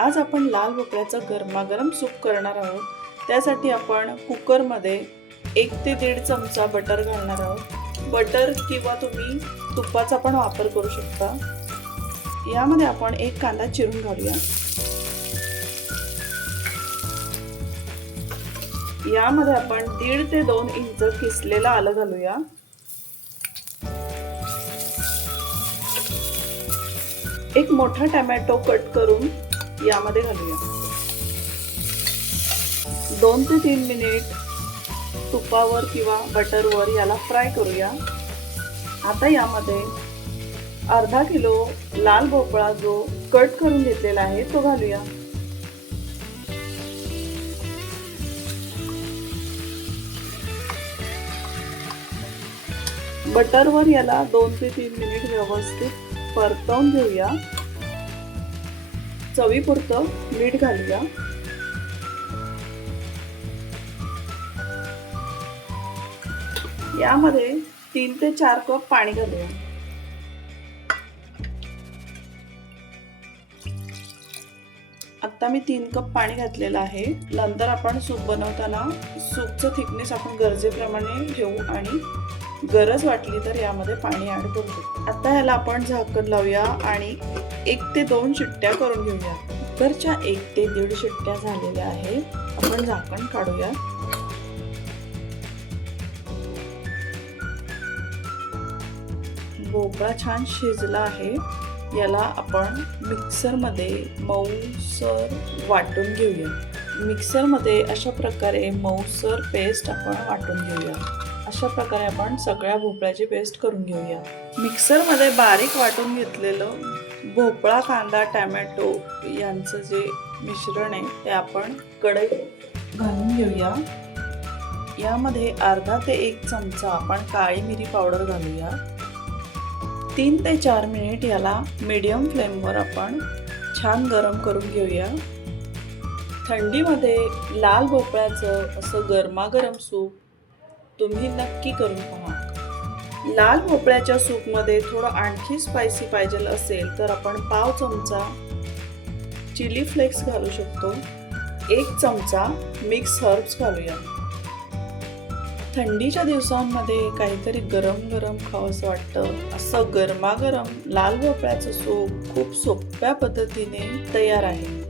आज आपण लाल भोपळ्याचं गरमागरम सूप करणार आहोत। त्यासाठी आपण कुकरमध्ये 1 ते 1.5 चमचा बटर घालणार आहोत। बटर किंवा तुम्ही तुपाचा पण वापर करू शकता। यामध्ये आपण 1 कांदा चिरून घालूया। यामध्ये आपण 1.5 ते 2 इंच किसलेलं आलं घालूया। एक मोठा टोमॅटो कट करून यामध्ये घालूया। 2 ते 3 मिनिट तुपावर किंवा बटरवर याला फ्राय करूया। आता यामध्ये अर्धा किलो लाल भोपळा जो कट करून घेतलेला आहे तो घालूया। बटरवर याला 2 ते 3 मिनिट व्यवस्थित परतवून घेऊया। चवीपुरतं मीठ घालूया। यामध्ये 3 ते 4 कप पाणी घालूया। आता मी 3 कप पाणी घातलेलं आहे। नंतर आपण सूप बनवताना सूपचं थिकनेस आपण गरजेप्रमाणे घेऊ आणि गरज वाटली तर यामध्ये पाणी ऍड करू शकतो। आता याला आपण झाकण लावूया आणि 1 ते 2 शिट्ट्या करून घेऊया। कुकरच्या 1 ते 1.5 शिट्ट्या झालेल्या आहेत। आपण झाकण काढूया। भोपळा छान शिजला आहे। याला आपण मिक्सरमध्ये मऊसर वाटून घेऊया। मिक्सरमध्ये अशा प्रकारे मऊसर पेस्ट आपण वाटून घेऊया। अशा प्रकारे आपण सगळ्या भोपळ्याची पेस्ट करून घेऊया। मिक्सरमध्ये बारीक वाटून घेतलेलं भोपळा, कांदा, टोमॅटो यांचं जे मिश्रण आहे ते आपण कढईत घालून घेऊया। यामध्ये अर्धा ते 1 चमचा आपण काळी मिरी पावडर घालूया। 3 ते 4 मिनिट याला मीडियम फ्लेमवर आपण छान गरम करून घेऊया। थंडीमध्ये लाल भोपळ्याचं असं गरमागरम सूप तुम्ही नक्की करून पहा। लाल भोपळ्याच्या सूपमध्ये थोडं आणखी स्पायसी पाहिजे असेल तर आपण पाव चमचा चिली फ्लेक्स घालू शकतो। 1 चमचा मिक्स हर्ब्स घालूया। थंडीच्या दिवसांमध्ये काहीतरी गरम गरम खावंसं वाटतं असं गरमागरम लाल भोपळ्याचं सूप खूप सोप्या पद्धतीने तयार आहे।